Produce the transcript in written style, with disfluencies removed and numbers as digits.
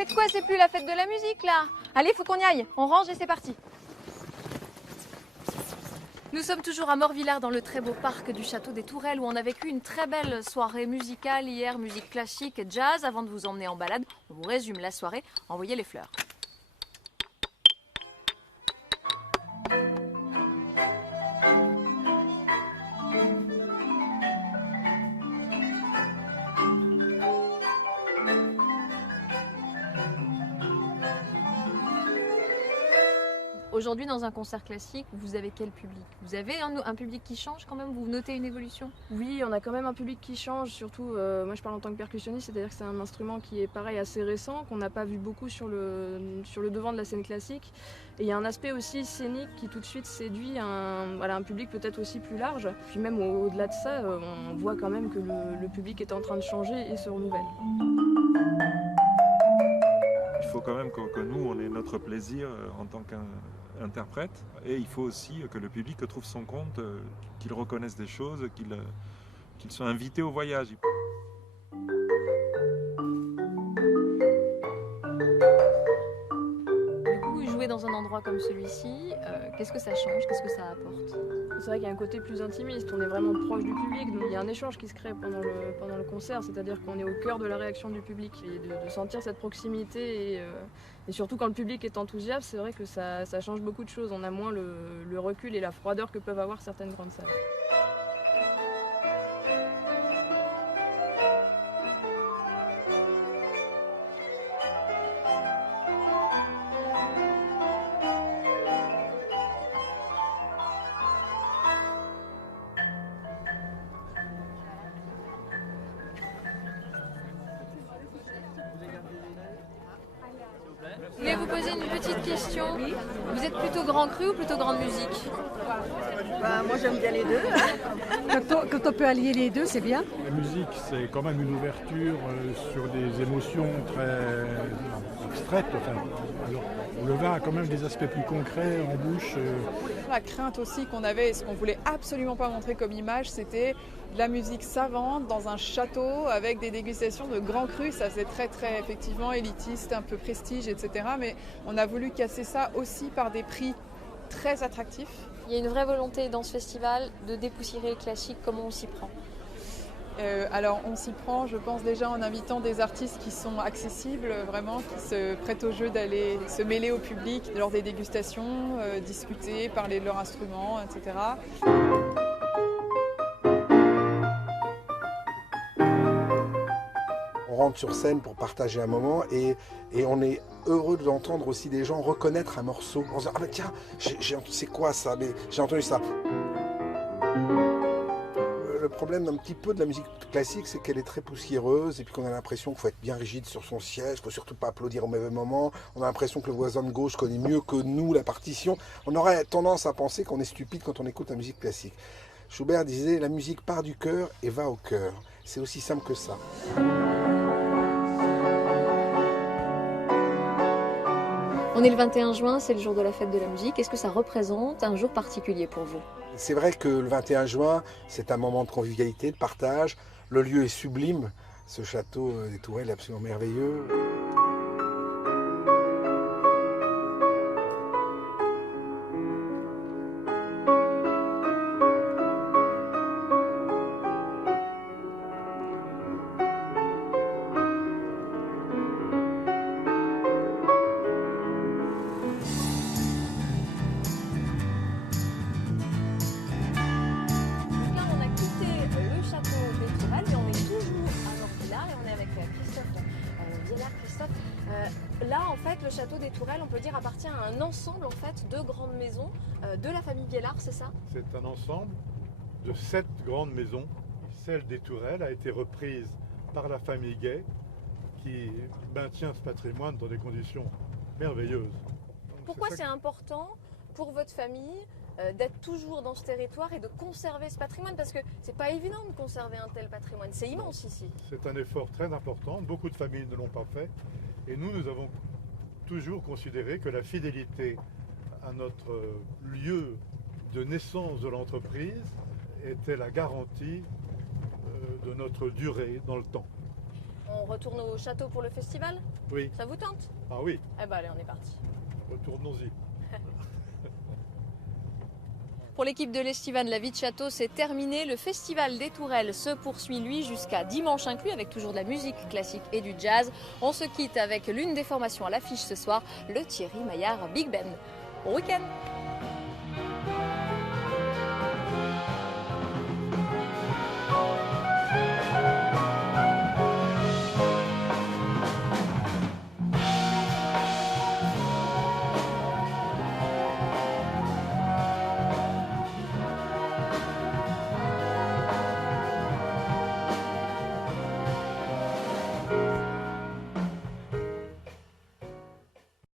faites quoi? C'est plus la fête de la musique là. Allez, faut qu'on y aille. On range et c'est parti. Nous sommes toujours à Morvillars dans le très beau parc du château des Tourelles où on a vécu une très belle soirée musicale hier, musique classique, jazz. Avant de vous emmener en balade, on vous résume la soirée. Envoyez les fleurs. Aujourd'hui, dans un concert classique, vous avez quel public? Vous avez un public qui change quand même? Vous notez une évolution? Oui, on a quand même un public qui change, surtout, moi je parle en tant que percussionniste, c'est-à-dire que c'est un instrument qui est pareil assez récent, qu'on n'a pas vu beaucoup sur le devant de la scène classique. Et il y a un aspect aussi scénique qui tout de suite séduit un public peut-être aussi plus large. Puis même au-delà de ça, on voit quand même que le public est en train de changer et se renouvelle. Il faut quand même que nous, on ait notre plaisir en tant qu'interprète. Et il faut aussi que le public trouve son compte, qu'il reconnaisse des choses, qu'il soit invité au voyage. Du coup, jouer dans un endroit comme celui-ci, qu'est-ce que ça change? Qu'est-ce que ça apporte? C'est vrai qu'il y a un côté plus intimiste, on est vraiment proche du public, donc il y a un échange qui se crée pendant le concert, c'est-à-dire qu'on est au cœur de la réaction du public. Et de sentir cette proximité et surtout quand le public est enthousiaste, c'est vrai que ça change beaucoup de choses. On a moins le recul et la froideur que peuvent avoir certaines grandes salles. Je voulais vous poser une petite question. Vous êtes plutôt grand cru ou plutôt grande musique? Moi j'aime bien les deux. Quand on peut allier les deux, c'est bien. La musique, c'est quand même une ouverture sur des émotions très abstraites. Alors, le vin a quand même des aspects plus concrets en bouche. La crainte aussi qu'on avait et ce qu'on voulait absolument pas montrer comme image, c'était de la musique savante dans un château avec des dégustations de grands crus. Ça c'est très très effectivement élitiste, un peu prestige, etc. Mais on a voulu casser ça aussi par des prix très attractifs. Il y a une vraie volonté dans ce festival de dépoussiérer le classique. Comment on s'y prend? Alors on s'y prend, je pense, déjà en invitant des artistes qui sont accessibles, vraiment, qui se prêtent au jeu d'aller se mêler au public lors des dégustations, discuter, parler de leur instrument, etc. On rentre sur scène pour partager un moment et on est heureux d'entendre aussi des gens reconnaître un morceau. On se dit, ah ben tiens, c'est quoi ça? Mais j'ai entendu ça. Le problème un petit peu de la musique classique, c'est qu'elle est très poussiéreuse et puis qu'on a l'impression qu'il faut être bien rigide sur son siège, il ne faut surtout pas applaudir au mauvais moment. On a l'impression que le voisin de gauche connaît mieux que nous la partition. On aurait tendance à penser qu'on est stupide quand on écoute la musique classique. Schubert disait, la musique part du cœur et va au cœur. C'est aussi simple que ça. On est le 21 juin, c'est le jour de la fête de la musique. Est-ce que ça représente un jour particulier pour vous? C'est vrai que le 21 juin, c'est un moment de convivialité, de partage. Le lieu est sublime. Ce château des Tourelles est absolument merveilleux. Là, en fait, le château des Tourelles, on peut dire, appartient à un ensemble en fait, de grandes maisons de la famille Biellard, c'est ça? C'est un ensemble de 7 grandes maisons. Celle des Tourelles a été reprise par la famille Gay qui maintient ce patrimoine dans des conditions merveilleuses. Donc, pourquoi c'est important pour votre famille d'être toujours dans ce territoire et de conserver ce patrimoine? Parce que c'est pas évident de conserver un tel patrimoine, c'est immense ici. C'est un effort très important, beaucoup de familles ne l'ont pas fait. Et nous avons toujours considéré que la fidélité à notre lieu de naissance de l'entreprise était la garantie de notre durée dans le temps. On retourne au château pour le festival? Oui. Ça vous tente? Ah oui, Eh ben allez, on est parti. retournons-y. Pour l'équipe de l'Estivane, la vie de château, c'est terminé. Le festival des Tourelles se poursuit, lui, jusqu'à dimanche inclus, avec toujours de la musique classique et du jazz. On se quitte avec l'une des formations à l'affiche ce soir, le Thierry Maillard Big Band. Bon week-end!